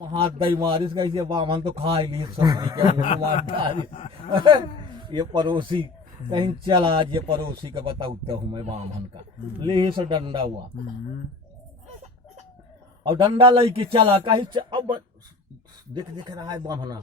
हाथ दई मारिस कैसे बामन तो खा ली सब्जी के ये पड़ोसी कहीं चला आज ये पड़ोसी का बताऊता हूँ मैं बामन का ले से डंडा हुआ और डंडा लई के चला कहीं अब देख देख रहा है बामना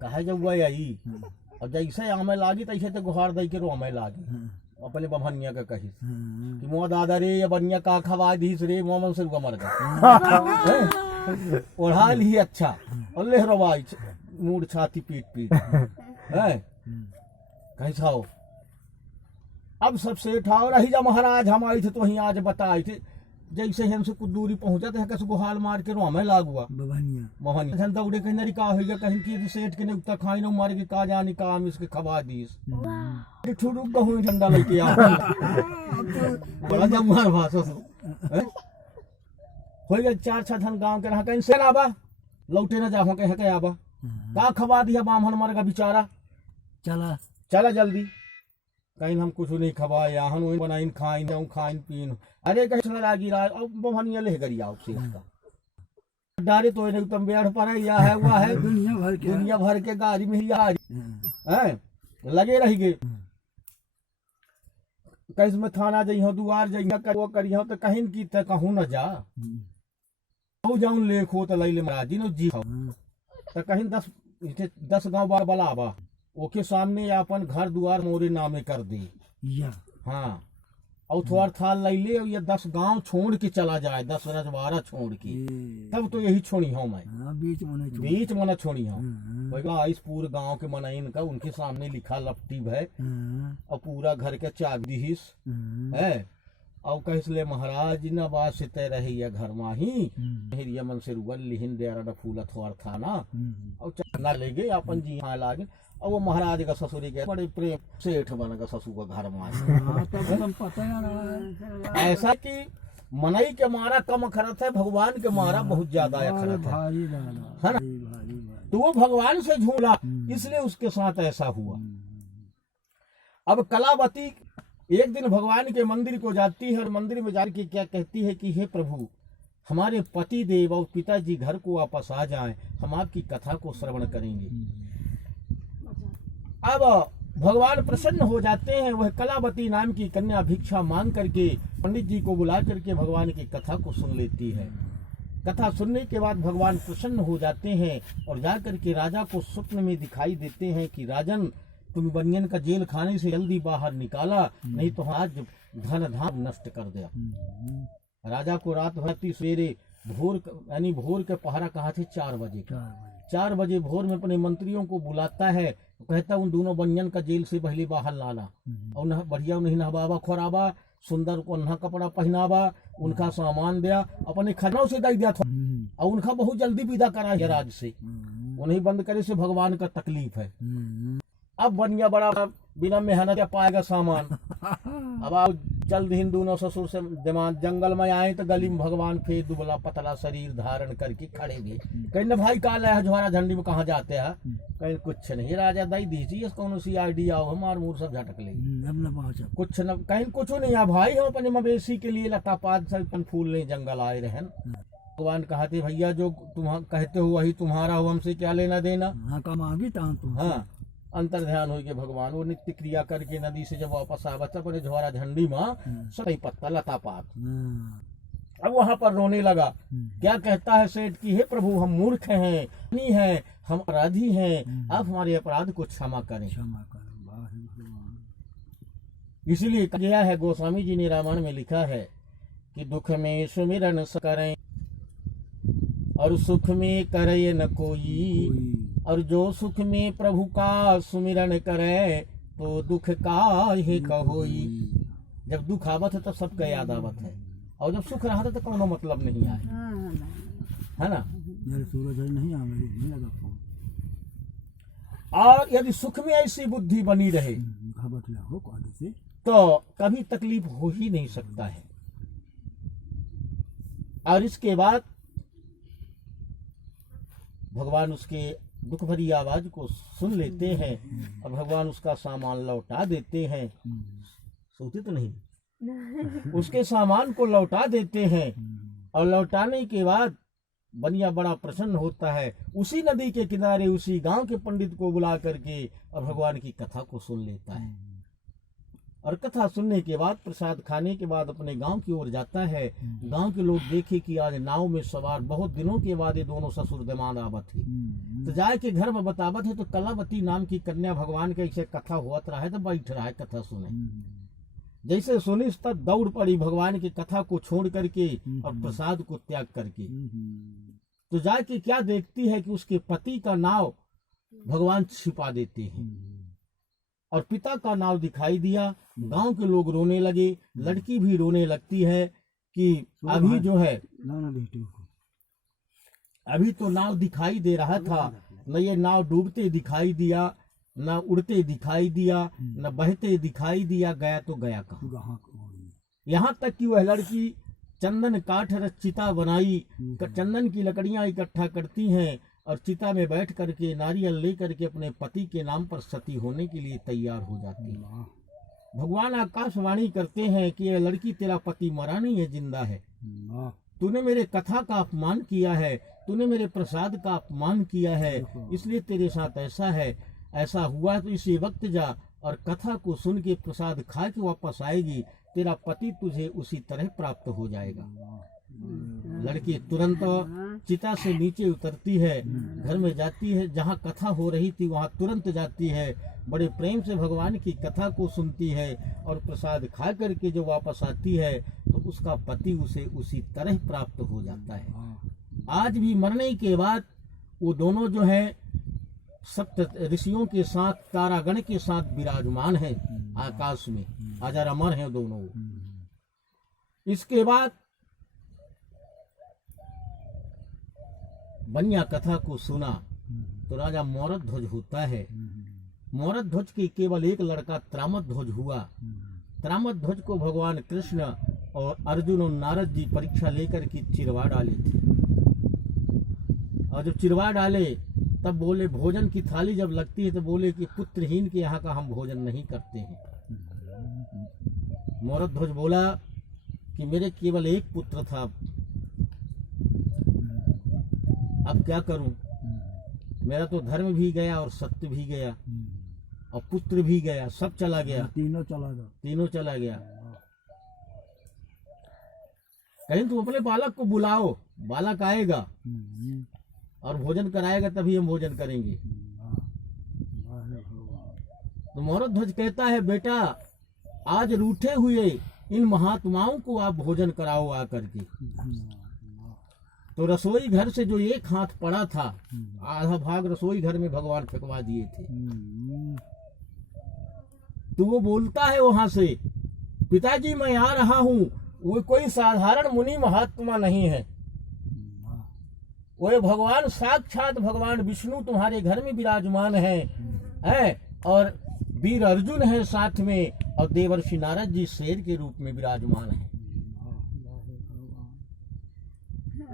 कहा जब वह आई और जैसे आमे लागी तैसे तो गुहार दई के रो आमे लागी अपने बभनिया का कही कि मोह दादा रे ये बनिया का खवा दीस रे मोमन से मर गए ओढ़ा ली अच्छा और ले रवाई मूड छाती पीट पीट है कहीं छाओ अब सबसे ठाओ रही जा महाराज हम आई थे तो वहीं आज बताए थे जैसे ही हमसे कुछ दूरी पहुंचा थे कस गुहाल मार के रोमे लागुआ मोहनिया धन दौड़े कहीं नरी का हो गया कहीं की सेठ के ने उतना खाई न मार के का जानी काम इसके खवा दीस ठुडू कहूं झंडा लेके आ बड़ा जमुआर भाषा हो गया 4-6 धन गांव के रहा कहीं से आबा लौटे न जाओ कहीं के आबा का खवा दिया बामन मर का बेचारा चला चला जल्दी कहीं हम कुछ नहीं खवाया हम वही बनाइन खाइन जाऊं खाइन पीन अरे कहीं लगी रहा अब बहनिया ले गरिया उससे उसका डारे तो नहीं तुम बेड़ पर या है हुआ है दुनिया भर के गाड़ी में ही है लगे रह गए कहीं में थाना जइहो दुआर जइहो करो करियो तो कहीं की त कहूं न जा हो जाऊं लेखो तो लई ले महाराज नो जी तो कहीं 10 गांव बार बलावा ओके सामने अपन घर दुआर मोरे नामे कर दी हाँ और थोड़ा थाल ले ले और ये 10 गांव छोड़ के चला जाए 10 रजवाड़ा छोड़ के तब तो यही छोड़ी हूँ मैं बीच में न छोड़ी हूँ इस पूरे गांव के मनाइन का उनके सामने लिखा लपटी है और पूरा घर के चाबीस है और कहले महाराज न बात से तय रही है घर माही हिरिया मन से रुगल लिहिन डेरा फूल थोड़ा थाना और चना ले गए अपन जी हाँ लागे और वो महाराज का ससुरी के बड़े प्रेम सेठ बन का ससुर का घर में ऐसा कि मनई के मारा कम अखरत है भगवान के मारा बहुत ज्यादा अखरत है ना तो वो भगवान से झूला इसलिए उसके साथ ऐसा हुआ। अब कलावती एक दिन भगवान के मंदिर को जाती है और मंदिर में जाकर क्या कहती है कि हे प्रभु हमारे पति देव और पिताजी घर को वापस आ जाएं हम आपकी कथा को श्रवण करेंगे। अब भगवान प्रसन्न हो जाते हैं वह कलावती नाम की कन्या भिक्षा मांग करके पंडित जी को बुला करके भगवान की कथा को सुन लेती है। कथा सुनने के बाद भगवान प्रसन्न हो जाते हैं और जाकर के राजा को स्वप्न में दिखाई देते हैं कि राजन तुम बनियन का जेल खाने से जल्दी बाहर निकाला नहीं तो आज धन धाम नष्ट कर दिया। राजा को रात भरती सवेरे भोर यानी भोर के पहरा कहा थे 4 बजे 4 बजे भोर में अपने मंत्रियों को बुलाता है कहता उन दोनों बनियन का जेल से पहले बाहर लाना और बढ़िया उन्हें नहबावा खोराबा सुंदर को अन्हा कपड़ा पहनावा उनका सामान दिया अपने खजानों से दे दिया था और उनका बहुत जल्दी विदा करा राज से उन्हें बंद करे से भगवान का तकलीफ है। अब बनिया बड़ा बिना मेहनत क्या पाएगा सामान। अब आप जल्द ही दोनों ससुर से दिमाग जंगल में आए तो गली में भगवान फिर दुबला पतला शरीर धारण करके खड़े हुए कहीं न भाई काल है ज्वारा झंडी में कहाँ जाते हैं कहीं कुछ नहीं राजा दाई दीजिए कौन सी आइडिया हो हमार मुंह सब झटक ले कुछ न कहीं कुछ नहीं है भाई हम अपने मवेशी के लिए लता पात सब फूल ले जंगल आए रहे। भगवान कहते भैया जो तुम कहते हो वही तुम्हारा हो हमसे क्या लेना देना हाँ अंतर ध्यान हो गया भगवान वो नित्य क्रिया करके नदी से जब वापस आवत अपने झोरा झंडी में सही पत्ता लता पात अब वहां पर रोने लगा क्या कहता है सेठ की हे प्रभु हम मूर्ख हैं नहीं है हम अपराधी हैं आप हमारे अपराध को क्षमा करें। इसीलिए गया है गोस्वामी जी ने रामायण में लिखा है कि दुख में सुमिरन करें और सुख में करे न कोई और जो सुख में प्रभु का सुमिरन करे तो दुख का ही कहोई। जब दुख आवत है तो सबका याद आवत है और जब सुख रहा था तो कोनो मतलब नहीं आए है ना। और यदि सुख में ऐसी बुद्धि बनी रहे तो कभी तकलीफ हो ही नहीं सकता है। और इसके बाद भगवान उसके दुख भरी आवाज को सुन लेते हैं और भगवान उसका सामान लौटा देते हैं। सोते तो नहीं उसके सामान को लौटा देते हैं और लौटाने के बाद बनिया बड़ा प्रसन्न होता है। उसी नदी के किनारे उसी गांव के पंडित को बुला करके और भगवान की कथा को सुन लेता है। और कथा सुनने के बाद प्रसाद खाने के बाद अपने गांव की ओर जाता है। गांव के लोग देखे कि आज नाव में सवार बहुत दिनों के बाद ये दोनों ससुर दमाद आवत है, तो जाए के घर में बतावत है तो कलावती नाम की कन्या भगवान के ऐसे कथा हुआ रहा है तो बैठ रहा है कथा सुने। जैसे सुनी तब दौड़ पड़ी भगवान की कथा को छोड़ करके और प्रसाद को त्याग करके। तो जाके क्या देखती है कि उसके पति का नाव भगवान छिपा देते हैं और पिता का नाव दिखाई दिया। गांव के लोग रोने लगे, लड़की भी रोने लगती है कि अभी जो है अभी तो नाव दिखाई दे रहा था, न ये नाव डूबते दिखाई दिया, न उड़ते दिखाई दिया, न बहते दिखाई दिया, गया तो गया कहाँ। यहाँ तक कि वह लड़की चंदन काठ चिता बनाई, चंदन की लकड़ियां इकट्ठा करती हैं और चिता में बैठ करके नारियल ले करके अपने पति के नाम पर सती होने के लिए तैयार हो जाती है। भगवान आकाशवाणी करते हैं कि यह लड़की तेरा पति मरा नहीं है, जिंदा है। तूने मेरे कथा का अपमान किया है, तूने मेरे प्रसाद का अपमान किया है, इसलिए तेरे साथ ऐसा है। ऐसा हुआ तो इसी वक्त जा और कथा को सुन के प्रसाद खा के वापस आएगी, तेरा पति तुझे उसी तरह प्राप्त हो जाएगा। लड़की तुरंत चिता से नीचे उतरती है, घर में जाती है, जहाँ कथा हो रही थी वहाँ तुरंत जाती है, बड़े प्रेम से भगवान की कथा को सुनती है और प्रसाद खा करके जो वापस आती है तो उसका पति उसे उसी तरह प्राप्त हो जाता है। आज भी मरने के बाद वो दोनों जो है सप्त ऋषियों के साथ तारागण के साथ विराजमान है आकाश में, अजर अमर है दोनों। इसके बाद बनिया कथा को सुना तो राजा मोरद ध्वज होता है। मोरद ध्वज की केवल एक लड़का त्रामद ध्वज हुआ। त्रामद ध्वज को भगवान कृष्ण और अर्जुन और नारद जी परीक्षा लेकर के चिरवा डाले थे। और जब चिरवा डाले तब बोले, भोजन की थाली जब लगती है तो बोले कि पुत्रहीन के यहाँ का हम भोजन नहीं करते हैं। मोरद ध्वज बोला कि मेरे केवल एक पुत्र था, अब क्या करूं, मेरा तो धर्म भी गया और सत्य भी गया और पुत्र भी गया, सब चला गया, तीनों चला गया। कहीं तुम अपने बालक को बुलाओ, बालक आएगा और भोजन कराएगा तभी हम भोजन करेंगे। तो मोरद ध्वज कहता है, बेटा आज रूठे हुए इन महात्माओं को आप भोजन कराओ आकर के। तो रसोई घर से जो एक हाथ पड़ा था, आधा भाग रसोई घर में भगवान फेंकवा दिए थे। तो वो बोलता है वहां से, पिताजी मैं आ रहा हूँ, वो कोई साधारण मुनि महात्मा नहीं है, वो भगवान साक्षात भगवान विष्णु तुम्हारे घर में विराजमान है और वीर अर्जुन है साथ में और देवर्षि नारद जी शेर के रूप में विराजमान है।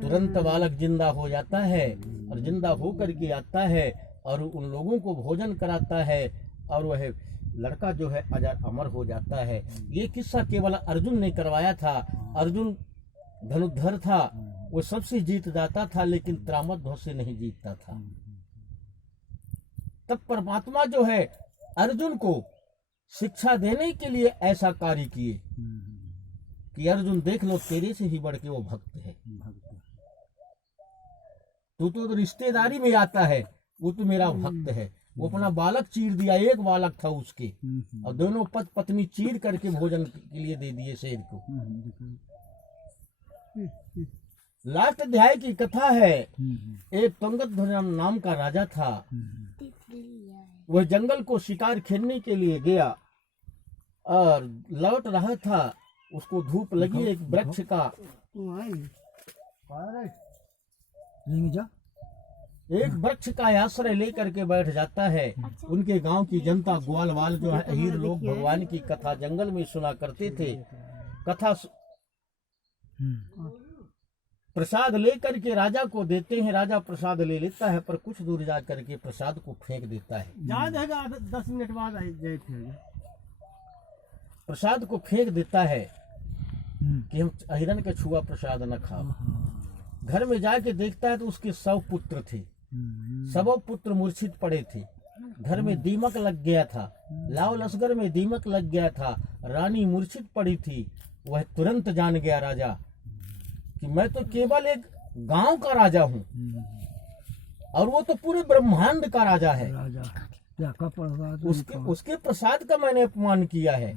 तुरंत बालक जिंदा हो जाता है और जिंदा होकर के आता है और उन लोगों को भोजन कराता है और वह लड़का जो है अजर अमर हो जाता है। ये किस्सा केवल अर्जुन ने करवाया था। अर्जुन धनुर्धर था, वो सबसे जीत जाता था, लेकिन त्रामद ध्वज से नहीं जीतता था। तब परमात्मा जो है अर्जुन को शिक्षा देने के लिए ऐसा कार्य किए कि अर्जुन देख लो, तेरे से ही बढ़ के वो भक्त है। तू तो रिश्तेदारी में आता है, वो तो मेरा भक्त है। वो अपना बालक चीर दिया, एक बालक था उसके, और दोनों पत्नी चीर करके भोजन के लिए दे दिए शेर को। लास्ट अध्याय की कथा है, एक तुंगध्वज नाम का राजा था। वह जंगल को शिकार खेलने के लिए गया और लौट रहा था, उसको धूप लगी एक वृक्ष का, एक वृक्ष का आश्रय लेकर के बैठ जाता है। उनके गांव की जनता ग्वाल वाल जो है अहीर लोग भगवान की कथा जंगल में सुना करते थे। कथा प्रसाद लेकर के राजा को देते हैं, राजा प्रसाद ले लेता है, पर कुछ दूर जा करके प्रसाद को फेंक देता है। याद है 10 मिनट बाद गए थे, प्रसाद को फेंक देता है कि हम अहिरन के छुआ प्रसाद न खाओ। घर में जाके देखता है तो उसके 100 पुत्र थे, सबों पुत्र मूर्छित पड़े थे। घर में दीमक लग गया था, लाव लश्कर में दीमक लग गया था, रानी मूर्छित पड़ी थी। वह तुरंत जान गया राजा कि मैं तो केवल एक गांव का राजा हूँ और वो तो पूरे ब्रह्मांड का राजा है। राजा क्या का प्रसाद उसके प्रसाद का मैंने अपमान किया है।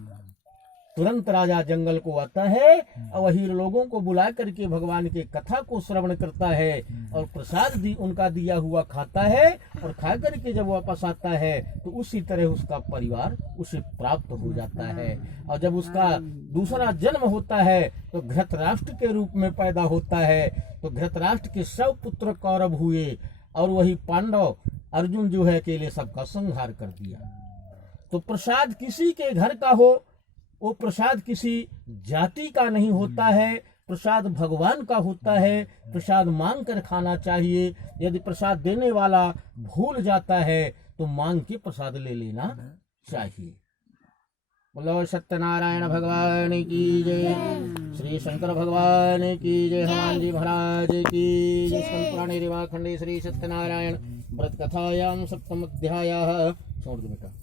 तुरंत राजा जंगल को आता है और वही लोगों को बुला करके भगवान के कथा को श्रवण करता है और प्रसाद उनका दिया हुआ खाता है और खा करके जब वापस आता है तो उसी तरह उसका परिवार उसे प्राप्त हो जाता है। और जब उसका दूसरा जन्म होता है तो धृतराष्ट्र के रूप में पैदा होता है। तो धृतराष्ट्र के 100 पुत्र कौरव हुए और वही पांडव अर्जुन जो है अकेले सबका संहार कर दिया। तो प्रसाद किसी के घर का हो वो प्रसाद किसी जाति का नहीं होता है, प्रसाद भगवान का होता है। प्रसाद मांग कर खाना चाहिए। यदि प्रसाद देने वाला भूल जाता है तो मांग के प्रसाद ले लेना चाहिए। बोलो सत्यनारायण भगवान की जय, श्री शंकर भगवान की जय, हनुमान जी महाराज की जय। स्कंद पुराणे रेवा खंडे श्री सत्यनारायण व्रत कथायाम 7म अध्यायः। छोड़ दो बेटा।